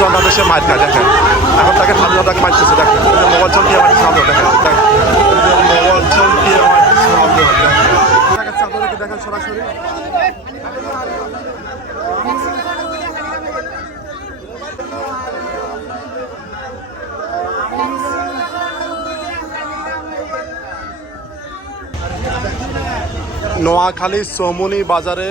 জনতা দেশে খায়, দেখেন। এখন তাকে জনতাকে মারতেছে, দেখেন। মোবাইল চলকি আমার দেখেন মোবাইল চলকি আমার দেখেন। নোয়াখালী সোমনি বাজারে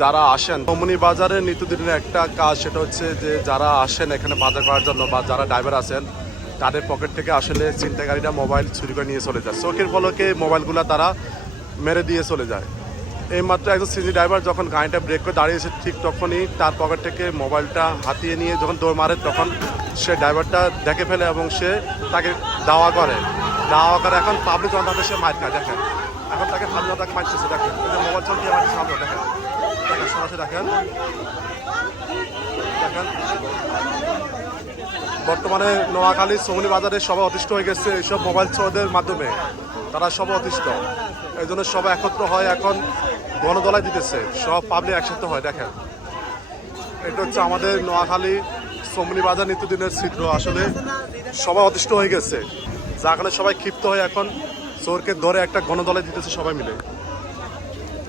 যারা আসেন সোমনি বাজারে নিত্যদিনের একটা কাজ সেটা হচ্ছে যে যারা আসেন এখানে বাজার করার জন্য বা যারা ড্রাইভার আছেন, তাদের পকেট থেকে আসলে চিন্তাকারীরা মোবাইল চুরি করে নিয়ে চলে যায়। চোখের পলকে মোবাইলগুলো তারা মেরে দিয়ে চলে যায়। এইমাত্র একজন সিজি ড্রাইভার যখন গাড়িটা ব্রেক করে দাঁড়িয়েছে ঠিক তখনই তার পকেট থেকে মোবাইলটা হাতিয়ে নিয়ে যখন দৌড় মারে, তখন সে ড্রাইভারটা দেখে ফেলে এবং সে তাকে দাওয়া করে। দাওয়া করে, এখন পাবলিক জনতা সে মার খায়, দেখেন। এখন তাকে পাবলিক জনতাকে মারতেছে দেখেন। মোবাইল চলকি আমার সামনে দেখেন দেখেন বর্তমানে নোয়াখালী সোমনি বাজারে সবাই অতিষ্ঠ হয়ে গেছে এইসব মোবাইল চোরদের মাধ্যমে। তারা সবাই অতিষ্ঠ। এই জন্য সবাই একত্র হয় এখন গণদলায় দিতেছে। সব পাবলিক একসাথে হয়, দেখেন। এটা হচ্ছে আমাদের নোয়াখালী সোমনি বাজার নিত্যদিনের চিত্র আসলে সবাই অতিষ্ঠ হয়ে গেছে। যার সবাই ক্ষিপ্ত হয়ে এখন চোরকে ধরে একটা গণদলে দিতেছে সবাই মিলে।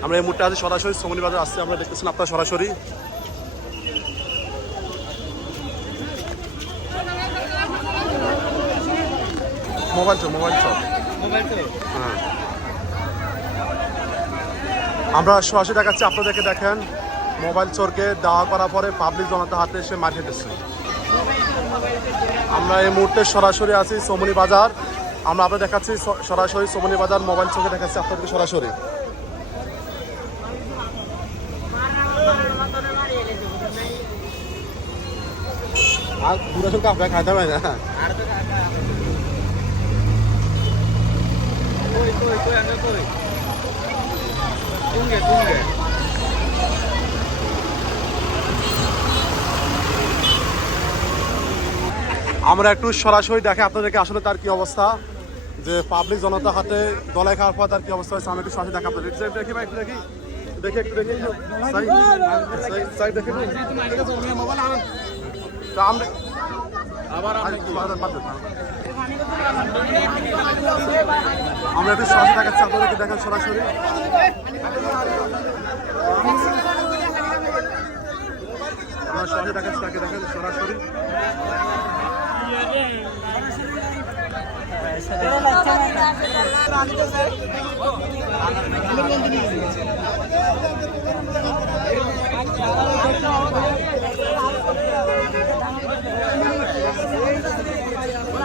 আমরা এই মুহূর্তে আছি সরাসরি সোমনি বাজার, আসছি আমরা দেখতেছেন আপনারা সরাসরি। মোবাইল চোর মোবাইল চোর। হ্যাঁ। আমরা সরাসরি দেখাচ্ছি, আপনাদেরকে দেখেন, মোবাইল চোরকে দাওয়া করার পরে পাবলিক জনতা হাতে এসে মার খেতেছে। আমরা এই মুহূর্তে সরাসরি আছি সোমনি বাজার। আমরা আপনাদের দেখাচ্ছি সরাসরি সোমনি বাজার মোবাইল চোখে দেখাচ্ছি আপনাদেরকে সরাসরি। আর বুড়া সব কাপড় খাইতে পারে না আমরা একটু সরাসরি দেখে আপনাদেরকে আসলে তার কি অবস্থা যে পাবলিক জনতা হাতে দলাই খাওয়ার পর তার কি অবস্থা হয়েছে আমি একটু সরাসরি দেখা আপনাদের। দেখি ভাই একটু দেখি। দেখি একটু দেখি। সাইড দেখি তো আমরা আবার আমরা একটু সস দেখাচ্ছি আপনাদেরকে দেখেন সরাসরি। আমরা সহজে দেখাচ্ছি দেখেন সরাসরি। আচ্ছা,